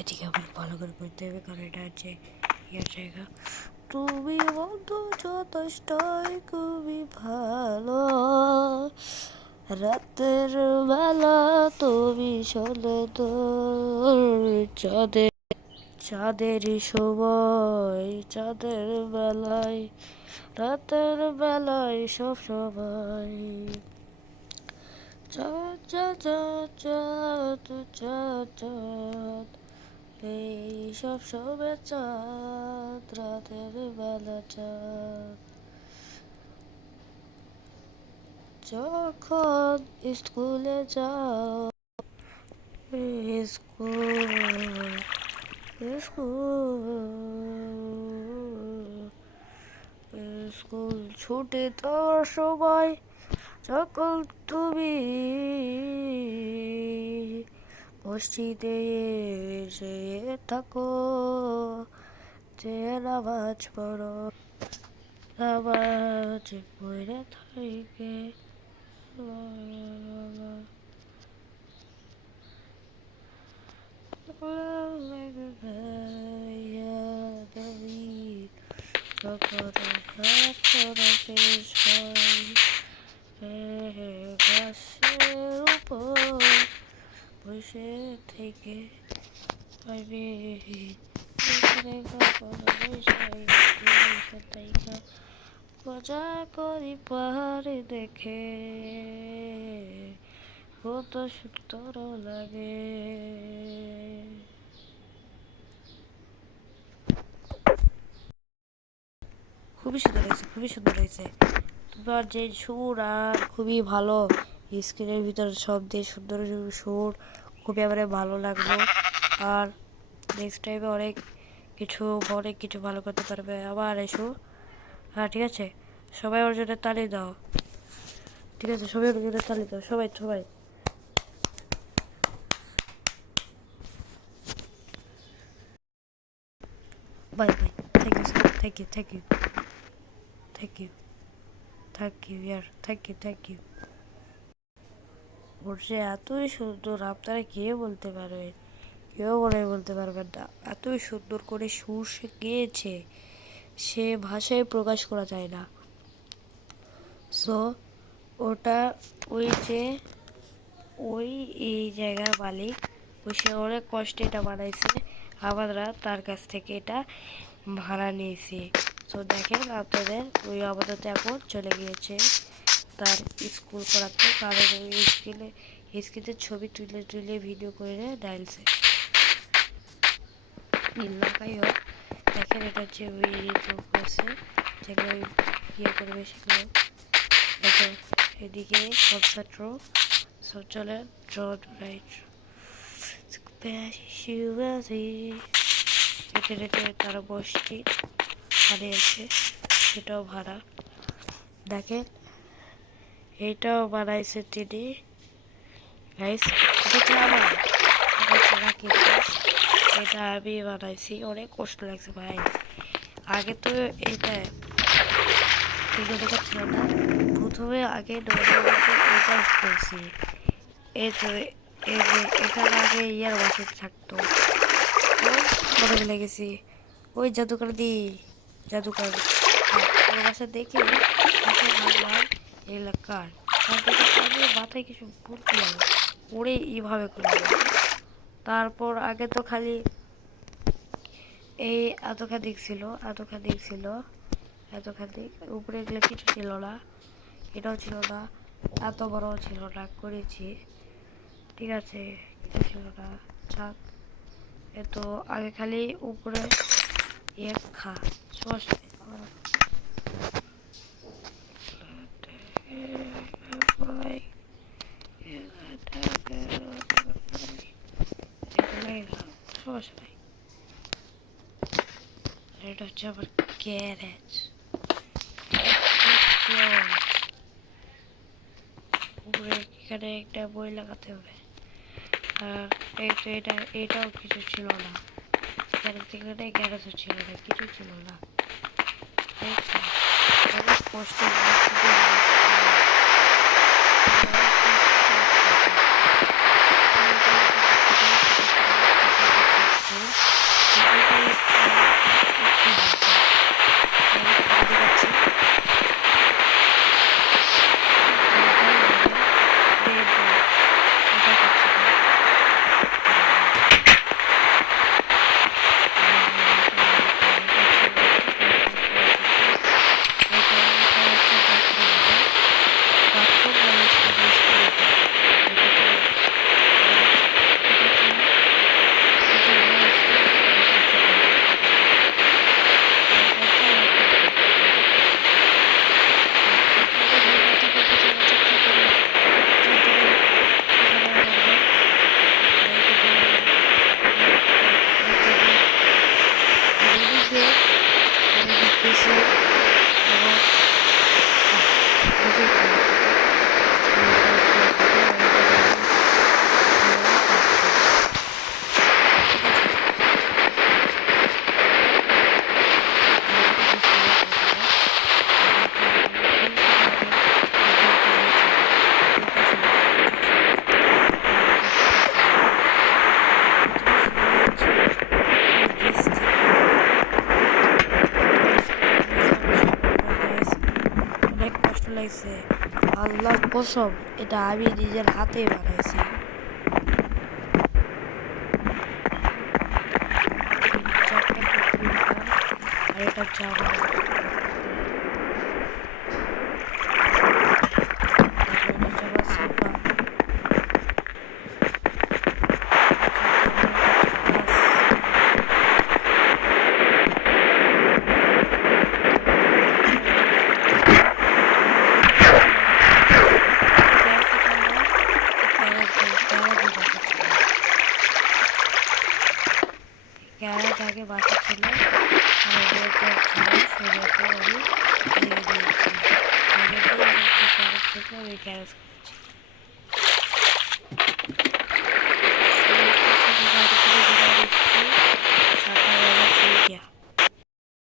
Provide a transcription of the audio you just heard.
এদিকে আবার ভালো করে পড়তে হবে, কারণ এটা হচ্ছে ইয়ার জায়গা। তুমি বন্ধু যথেষ্টই খুবই ভালো, রাতের বেলা তুমি চলে চাঁদের চাঁদেরই সময়, চাঁদের বেলায়, রাতের বেলায় সব সময় চাঁদ চাঁদ চাঁদ চাঁদ চাঁদ, এই সব সময় চাঁদ, রাতের বেলা চাঁদ। যখন স্কুলে যাও, স্কুল স্কুল স্কুল ছুটি দেওয়ার সময়, যখন তুমি মসজিদে এসে থাকো, যে নামাজ পড়ো, নামাজ পড়ে থাকে। গাছের উপর বসে থেকে মজা করি পাহাড়ে দেখে, কত সুন্দর লাগে। খুবই সুন্দর হয়েছে, খুবই সুন্দর হয়েছে। তোমার যে সুর আর খুবই ভালো, স্ক্রিনের ভিতর সব দিয়ে সুন্দর সুর, খুবই আমার ভালো লাগলো। আর নেক্সট টাইমে অনেক কিছু ভালো করতে পারবে, আবার এসো। হ্যাঁ ঠিক আছে, সবাই ওর জন্য তালি দাও। ঠিক আছে, সবাই ওর জন্য তালি দাও, সবাই সবাই। Bye bye, thank you sir, thank you thank you thank you thank you ইয়ার, থ্যাংক ইউ থ্যাংক ইউ। ওর যে এতই সুন্দর, আপনারা কে বলতে পারবে, কেউ বলতে পারবেন না। এতই সুন্দর করে সুর সে গেয়েছে, সে ভাষায় প্রকাশ করা যায় না। সো ওটা ওই যে ওই এই জায়গার মালিক, ওই সে অনেক কষ্টে এটা বানাইছে, আমরা তার কাছ থেকে এটা ভাড়া নিয়েছি। তো দেখেন আপনাদের, ওই আপাতত এখন চলে গিয়েছে তার স্কুল করাতে, কারণ ওই স্ক্রিনের ছবি তুলে তুলে ভিডিও করে ডাইলছে। নীলকাই হোক, দেখেন এটা হচ্ছে ওই চোখ আছে যেগুলো ইয়ে করবে সেগুলো। দেখো এদিকে কনসেন্ট্র সব চলে, ড্র টু রাইট হেঁটে হেঁটে তারা বসটি বানিয়েছে, সেটাও ভাড়া। দেখেন এটাও বানাইছে তিনি, গাইস এটা আমার, এটা আমি বানাইছি, অনেক কষ্ট লাগছে ভাই। আগে তো এটা এগুলো দেখাচ্ছিল না, প্রথমে আগে এটা করছি। এই তো এই যে এখানে আগে ইয়ার বাসে থাকতো, মনে ভুলে গেছি, ওই জাদুকর জাদুকর ওর বাসা দেখে ভাবলাম এলাকার, মাথায় কিছু বুদ্ধি ওরে এইভাবে করলাম। তারপর আগে তো খালি এই এতখানিক ছিল, এতখানিক উপরে এগুলো কিছু ছিল না, এটাও ছিল না, এত বড় ছিল না, করেছি ঠিক আছে, কিছু ছিল না। ছাদ এত আগে খালি উপরে খা সমস্যা নাই। এটা হচ্ছে আবার গ্যারেজ, উপরে এখানে একটা বই লাগাতে হবে। আর এই তো এটাও কিছু ছিল না, গ্যারেজও ছিল না, কিছু ছিল না। অনেক কষ্ট আল্লাহর কসম এটা আমি নিজের হাতে বানাইছি। আর এটা জামা গ্যারেজ আগে বাসা ছিল আর ওদের সেটাকে আমি ভেঙে দিয়েছি, ভেঙে দিয়ে আমি গ্যারেজ থেকে আমি গ্যারেজ করছি।